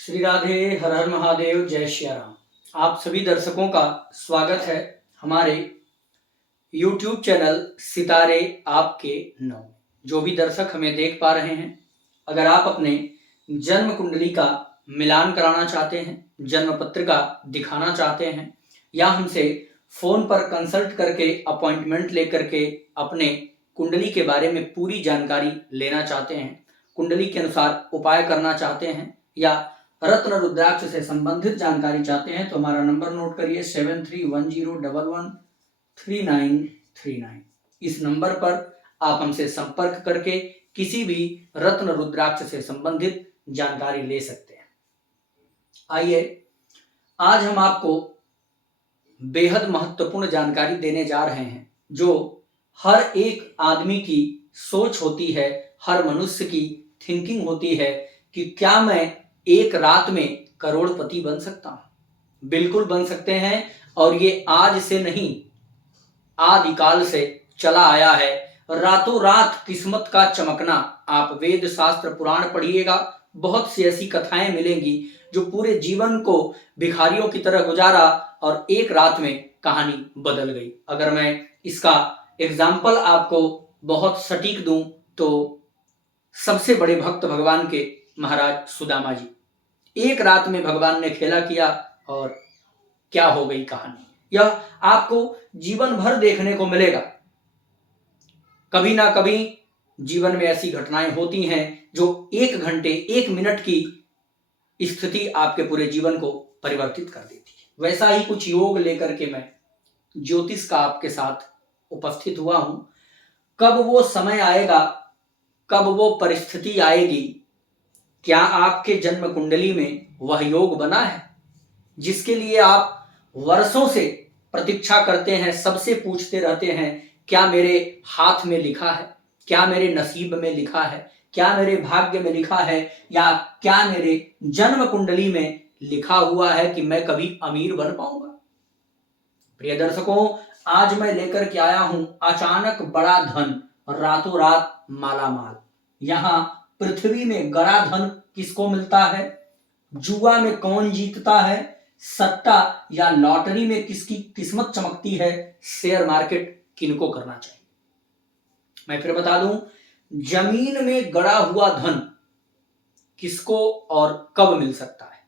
श्री राधे, हर हर महादेव, जय श्री राम। आप सभी दर्शकों का स्वागत है हमारे YouTube चैनल सितारे आपके नौ। जो भी दर्शक हमें देख पा रहे हैं, अगर आप अपने जन्म कुंडली का मिलान कराना चाहते हैं, जन्म पत्रिका दिखाना चाहते हैं या हमसे फोन पर कंसल्ट करके अपॉइंटमेंट लेकर के अपने कुंडली के बारे में पूरी जानकारी लेना चाहते हैं, कुंडली के अनुसार उपाय करना चाहते हैं या रत्न रुद्राक्ष से संबंधित जानकारी चाहते हैं, तो हमारा नंबर नोट करिए 7310113939। इस नंबर पर आप हमसे संपर्क करके किसी भी रत्न रुद्राक्ष से संबंधित जानकारी ले सकते हैं। आइए, आज हम आपको बेहद महत्वपूर्ण जानकारी देने जा रहे हैं जो हर एक आदमी की सोच होती है, हर मनुष्य की थिंकिंग होती है कि क्या मैं एक रात में करोड़पति बन सकता हूं। बिल्कुल बन सकते हैं, और ये आज से नहीं, आदिकाल से चला आया है। रातों रात किस्मत का चमकना। आप वेद शास्त्र पुराण पढ़िएगा, बहुत सी ऐसी कथाएं मिलेंगी जो पूरे जीवन को भिखारियों की तरह गुजारा और एक रात में कहानी बदल गई। अगर मैं इसका एग्जाम्पल आपको बहुत सटीक दूं तो सबसे बड़े भक्त भगवान के महाराज सुदामा जी, एक रात में भगवान ने खेला किया और क्या हो गई कहानी। यह आपको जीवन भर देखने को मिलेगा। कभी ना कभी जीवन में ऐसी घटनाएं होती हैं जो 1 घंटे 1 मिनट की स्थिति आपके पूरे जीवन को परिवर्तित कर देती है। वैसा ही कुछ योग लेकर के मैं ज्योतिष का आपके साथ उपस्थित हुआ हूं। कब वो समय आएगा, कब वो परिस्थिति आएगी, क्या आपके जन्म कुंडली में वह योग बना है जिसके लिए आप वर्षों से प्रतीक्षा करते हैं, सबसे पूछते रहते हैं, क्या मेरे हाथ में लिखा है, क्या मेरे नसीब में लिखा है, क्या मेरे भाग्य में लिखा है, या क्या मेरे जन्म कुंडली में लिखा हुआ है कि मैं कभी अमीर बन पाऊंगा। प्रिय दर्शकों, आज मैं लेकर के आया हूं अचानक बड़ा धन, रातों रात माला माल। यहां पृथ्वी में गड़ा धन किसको मिलता है, जुआ में कौन जीतता है, सट्टा या लॉटरी में किसकी किस्मत चमकती है, शेयर मार्केट किनको करना चाहिए। मैं फिर बता दूं, जमीन में गड़ा हुआ धन किसको और कब मिल सकता है।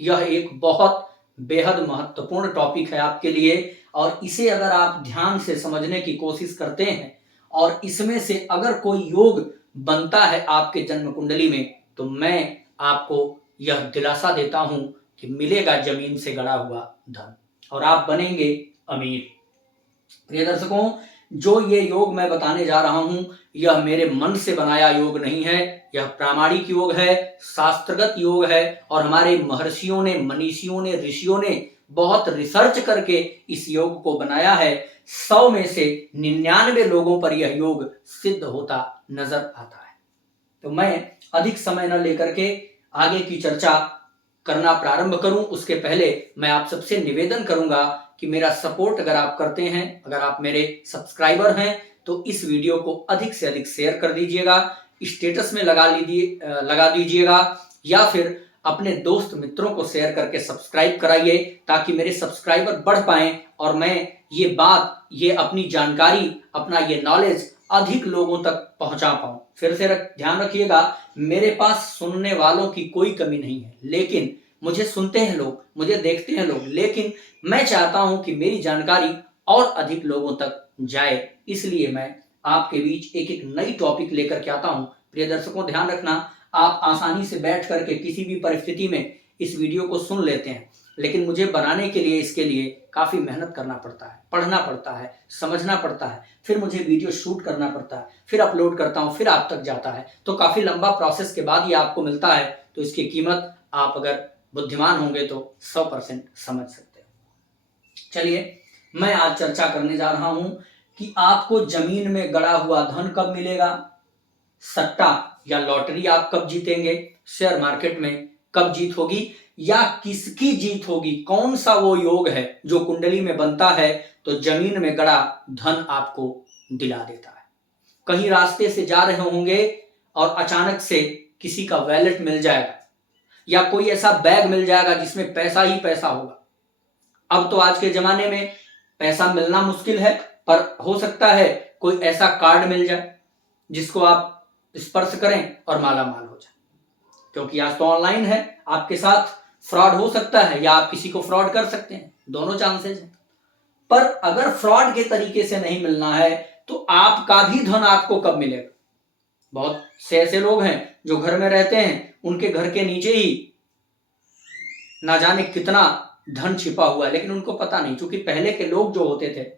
यह एक बहुत बेहद महत्वपूर्ण टॉपिक है आपके लिए, और इसे अगर आप ध्यान से समझने की कोशिश करते हैं और इसमें से अगर कोई योग बनता है आपके जन्म कुंडली में, तो मैं आपको यह दिलासा देता हूं कि मिलेगा जमीन से गड़ा हुआ धन और आप बनेंगे अमीर। प्रिय दर्शकों, जो ये योग मैं बताने जा रहा हूं, यह मेरे मन से बनाया योग नहीं है, यह प्रामाणिक योग है, शास्त्रगत योग है, और हमारे महर्षियों ने, मनीषियों ने, ऋषियों ने बहुत रिसर्च करके इस योग को बनाया है। 100 में से 99 लोगों पर यह योग सिद्ध होता नजर आता है। तो मैं अधिक समय न लेकर के आगे की चर्चा करना प्रारंभ करूं, उसके पहले मैं आप सबसे निवेदन करूंगा कि मेरा सपोर्ट अगर आप करते हैं, अगर आप मेरे सब्सक्राइबर हैं, तो इस वीडियो को अधिक से अधिक शेयर कर दीजिएगा, स्टेटस में लगा दीजिएगा, या फिर अपने दोस्त मित्रों को शेयर करके सब्सक्राइब कराइए, ताकि मेरे सब्सक्राइबर बढ़ पाएं और मैं ये बात, ये अपनी जानकारी, अपना ये नॉलेज अधिक लोगों तक पहुंचा पाऊं। फिर से ध्यान रखिएगा, मेरे पास सुनने वालों की कोई कमी नहीं है, लेकिन मुझे सुनते हैं लोग, मुझे देखते हैं लोग, लेकिन मैं चाहता हूं कि मेरी जानकारी और अधिक लोगों तक जाए। इसलिए मैं आपके बीच एक एक नई टॉपिक लेकर के आता हूं। प्रिय दर्शकों, ध्यान रखना, आप आसानी से बैठ करके किसी भी परिस्थिति में इस वीडियो को सुन लेते हैं, लेकिन मुझे बनाने के लिए, इसके लिए काफी मेहनत करना पड़ता है, पढ़ना पड़ता है, समझना पड़ता है, फिर मुझे वीडियो शूट करना पड़ता है, फिर अपलोड करता हूं, फिर आप तक जाता है, तो काफी लंबा प्रोसेस के बाद ये आपको मिलता है। तो इसकी कीमत आप अगर बुद्धिमान होंगे तो 100% समझ सकते हैं। चलिए, मैं आज चर्चा करने जा रहा हूं कि आपको जमीन में गड़ा हुआ धन कब मिलेगा, सट्टा या लॉटरी आप कब जीतेंगे, शेयर मार्केट में कब जीत होगी, या किसकी जीत होगी, कौन सा वो योग है जो कुंडली में बनता है तो जमीन में गड़ा धन आपको दिला देता है। कहीं रास्ते से जा रहे होंगे और अचानक से किसी का वैलेट मिल जाएगा, या कोई ऐसा बैग मिल जाएगा जिसमें पैसा ही पैसा होगा। अब तो आज के जमाने में पैसा मिलना मुश्किल है, पर हो सकता है कोई ऐसा कार्ड मिल जाए जिसको आप स्पर्श करें और माला माल हो जाए। क्योंकि आज तो ऑनलाइन है, आपके साथ फ्रॉड हो सकता है या आप किसी को फ्रॉड कर सकते हैं, दोनों चांसेस हैं। पर अगर फ्रॉड के तरीके से नहीं मिलना है तो आपका भी धन आपको कब मिलेगा? बहुत से ऐसे लोग हैं जो घर में रहते हैं, उनके घर के नीचे ही ना जाने कितना धन छिपा हुआ है, लेकिन उनको पता नहीं। क्योंकि पहले के लोग जो होते थे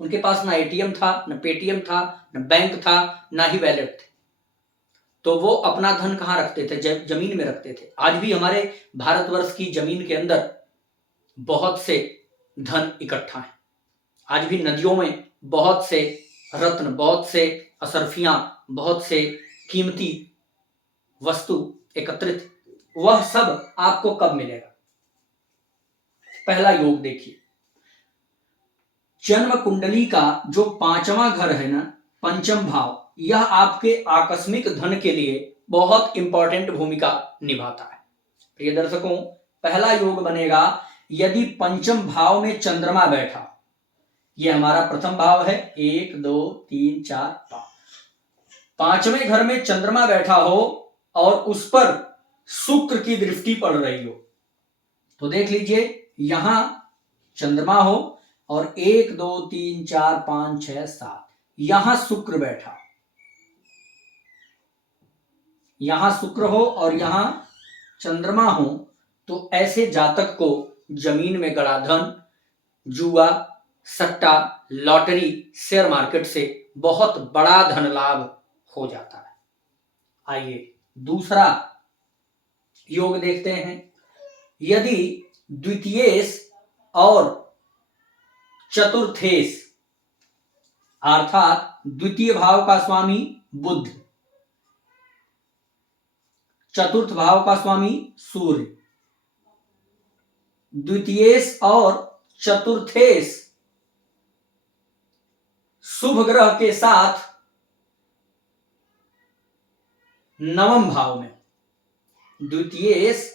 उनके पास ना एटीएम था, ना पेटीएम था, ना बैंक था, ना ही वैलेट थे, तो वो अपना धन कहाँ रखते थे? जमीन में रखते थे। आज भी हमारे भारतवर्ष की जमीन के अंदर बहुत से धन इकट्ठा है। आज भी नदियों में बहुत से रत्न, बहुत से असरफियां, बहुत से कीमती वस्तु एकत्रित। वह सब आपको कब मिलेगा? पहला योग देखिए, जन्म कुंडली का जो 5वां घर है ना, पंचम भाव, यह आपके आकस्मिक धन के लिए बहुत इंपॉर्टेंट भूमिका निभाता है। प्रिय दर्शकों, पहला योग बनेगा यदि पंचम भाव में चंद्रमा बैठा। यह हमारा प्रथम भाव है, 1 2 3 4 5। 5वें घर में चंद्रमा बैठा हो और उस पर शुक्र की दृष्टि पड़ रही हो, तो देख लीजिए यहां चंद्रमा हो और 1 2 3 4 5 6 7 यहां शुक्र बैठा, यहां शुक्र हो और यहां चंद्रमा हो, तो ऐसे जातक को जमीन में गड़ा धन, जुआ, सट्टा, लॉटरी, शेयर मार्केट से बहुत बड़ा धन लाभ हो जाता है। आइए दूसरा योग देखते हैं। यदि द्वितीयेश और चतुर्थेश अर्थात द्वितीय भाव का स्वामी बुध, चतुर्थ भाव का स्वामी सूर्य, द्वितीयेश और चतुर्थेश शुभ ग्रह के साथ नवम भाव में, द्वितीयेश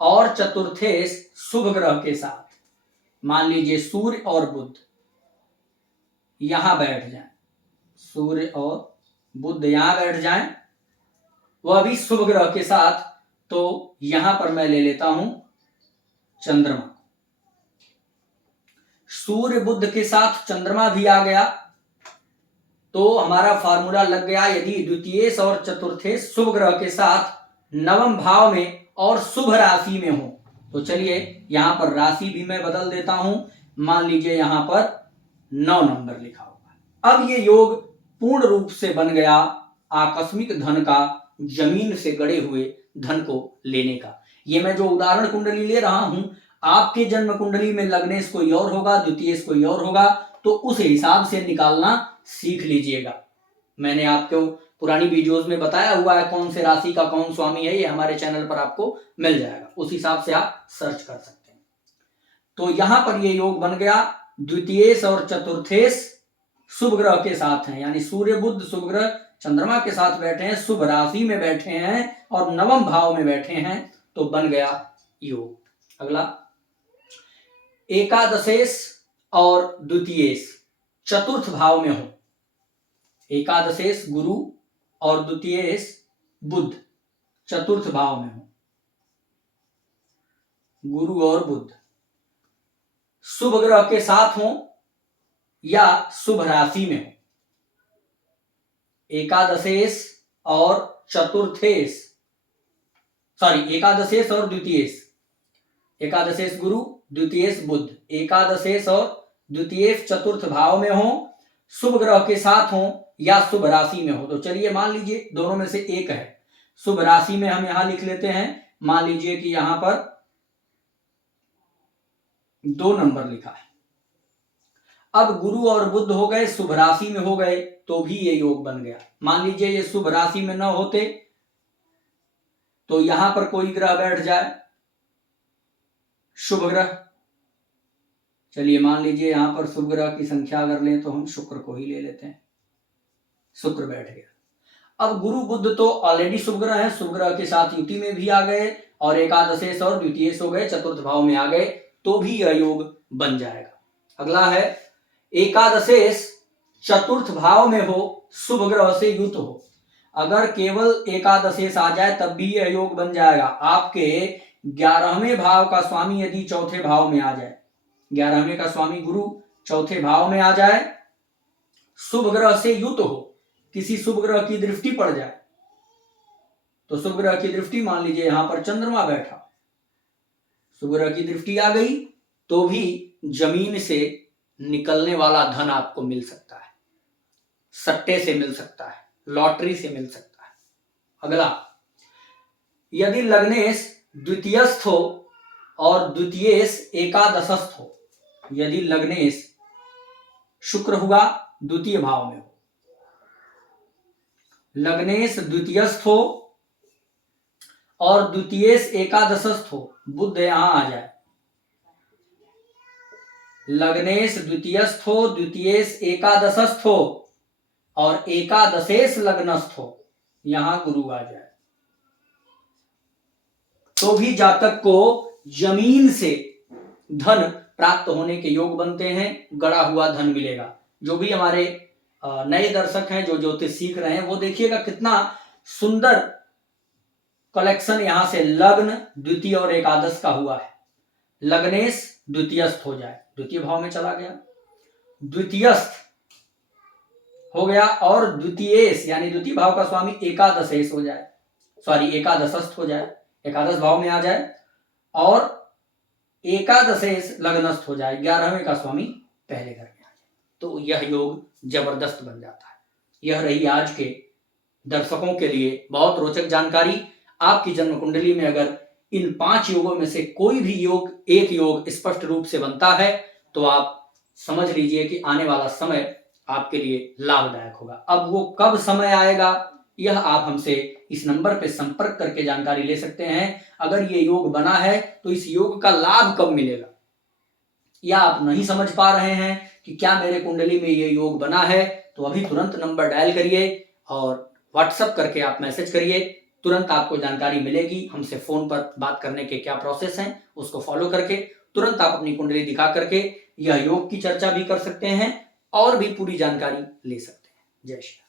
और चतुर्थेश शुभ ग्रह के साथ, मान लीजिए सूर्य और बुध यहां बैठ जाएं, सूर्य और बुध यहां बैठ जाएं, वह भी शुभ ग्रह के साथ, तो यहां पर मैं ले लेता हूं चंद्रमा। सूर्य बुध के साथ चंद्रमा भी आ गया तो हमारा फार्मूला लग गया। यदि द्वितीयेश और चतुर्थेश शुभ ग्रह के साथ नवम भाव में और शुभ राशि में हो, तो चलिए यहां पर राशि भी मैं बदल देता हूं, मान लीजिए यहां पर 9 नंबर लिखा होगा। अब ये योग पूर्ण रूप से बन गया आकस्मिक धन का, जमीन से गड़े हुए धन को लेने का। ये मैं जो उदाहरण कुंडली ले रहा हूं, आपके जन्म कुंडली में लग्नेश कोई और होगा, द्वितीयेश कोई और होगा, तो उस हिसाब से निकालना सीख लीजिएगा। मैंने आपको पुरानी वीडियोस में बताया हुआ है कौन से राशि का कौन स्वामी है, ये हमारे चैनल पर आपको मिल जाएगा, उस हिसाब से आप सर्च कर सकते हैं। तो यहां पर ये योग बन गया, द्वितीयेश और चतुर्थेश शुभ ग्रह के साथ हैं, यानी सूर्य बुध शुभ ग्रह चंद्रमा के साथ बैठे हैं, शुभ राशि में बैठे हैं और नवम भाव में बैठे हैं, तो बन गया योग। अगला, एकादशेश और द्वितीयेश चतुर्थ भाव में हो, एकादशेश गुरु और द्वितीयेश बुध चतुर्थ भाव में हो, गुरु और बुध शुभ ग्रह के साथ हो या शुभ राशि में हो, एकादशेश और चतुर्थेश, एकादशेश और द्वितीयेश, एकादशेश गुरु द्वितीयेश बुध, एकादशेश और द्वितीयेश चतुर्थ भाव में हो, शुभ ग्रह के साथ हो या शुभ राशि में हो। तो चलिए मान लीजिए दोनों में से एक है, शुभ राशि में हम यहां लिख लेते हैं, मान लीजिए कि यहां पर 2 नंबर लिखा है। अब गुरु और बुध हो गए, शुभ राशि में हो गए, तो भी ये योग बन गया। मान लीजिए ये शुभ राशि में न होते तो यहां पर कोई ग्रह बैठ जाए, शुभ ग्रह, चलिए मान लीजिए यहां पर शुभ ग्रह की संख्या अगर लें तो हम शुक्र को ही ले लेते हैं, शुक्र बैठ गया। अब गुरु बुध तो ऑलरेडी शुभ ग्रह है, शुभ ग्रह के साथ युति में भी आ गए और एकादशेश और द्वितीयेश हो गए, चतुर्थ भाव में आ गए तो भी यह योग बन जाएगा। अगला है एकादशेश चतुर्थ भाव में हो, शुभ ग्रह से युत हो। अगर केवल एकादशेश आ जाए तब भी यह योग बन जाएगा। आपके 11वें भाव का स्वामी यदि चौथे भाव में आ जाए, 11वें का स्वामी गुरु चौथे भाव में आ जाए, शुभ ग्रह से युत हो, किसी शुभ ग्रह की दृष्टि पड़ जाए, तो शुभ ग्रह की दृष्टि मान लीजिए यहां पर चंद्रमा बैठा, शुभ ग्रह की दृष्टि आ गई तो भी जमीन से निकलने वाला धन आपको मिल सकता है, सट्टे से मिल सकता है, लॉटरी से मिल सकता है। अगला, यदि लग्नेश द्वितीयस्थ हो और द्वितीयेश एकादशस्थ हो, यदि लग्नेश शुक्र हुआ द्वितीय भाव में हो, लग्नेश द्वितीयस्थ हो और द्वितीयेश एकादशस्थ हो, बुध यहां आ जाए, लग्नेश द्वितीयस्थ हो, द्वितीयेश एकादशस्थ हो और एकादशेश लग्नस्थ हो, यहां गुरु आ जाए, तो भी जातक को जमीन से धन प्राप्त होने के योग बनते हैं, गड़ा हुआ धन मिलेगा। जो भी हमारे नए दर्शक हैं जो ज्योतिष सीख रहे हैं वो देखिएगा कितना सुंदर कलेक्शन यहां से लग्न द्वितीय और एकादश का हुआ है। लग्नेश द्वितीयस्थ हो जाए, द्वितीय भाव में चला गया, द्वितीयस्थ हो गया और द्वितीयेश यानी द्वितीय भाव का स्वामी एकादशेश हो जाए, एकादशस्थ हो जाए, एकादश भाव में आ जाए और एकादशेश लग्नस्थ हो जाए, 11वें का स्वामी पहले घर में आ जाए, तो यह योग जबरदस्त बन जाता है। यह रही आज के दर्शकों के लिए बहुत रोचक जानकारी। आपकी जन्म कुंडली में अगर इन 5 योगों में से कोई भी योग, एक योग स्पष्ट रूप से बनता है तो आप समझ लीजिए कि आने वाला समय आपके लिए लाभदायक होगा। अब वो कब समय आएगा यह आप हमसे इस नंबर पे संपर्क करके जानकारी ले सकते हैं। अगर ये योग बना है तो इस योग का लाभ कब मिलेगा, या आप नहीं समझ पा रहे हैं कि क्या मेरे कुंडली में ये योग बना है, तो अभी तुरंत नंबर डायल करिए और व्हाट्सएप करके आप मैसेज करिए, तुरंत आपको जानकारी मिलेगी। हमसे फोन पर बात करने के क्या प्रोसेस हैं उसको फॉलो करके तुरंत आप अपनी कुंडली दिखा करके यह योग की चर्चा भी कर सकते हैं और भी पूरी जानकारी ले सकते हैं। जय श्री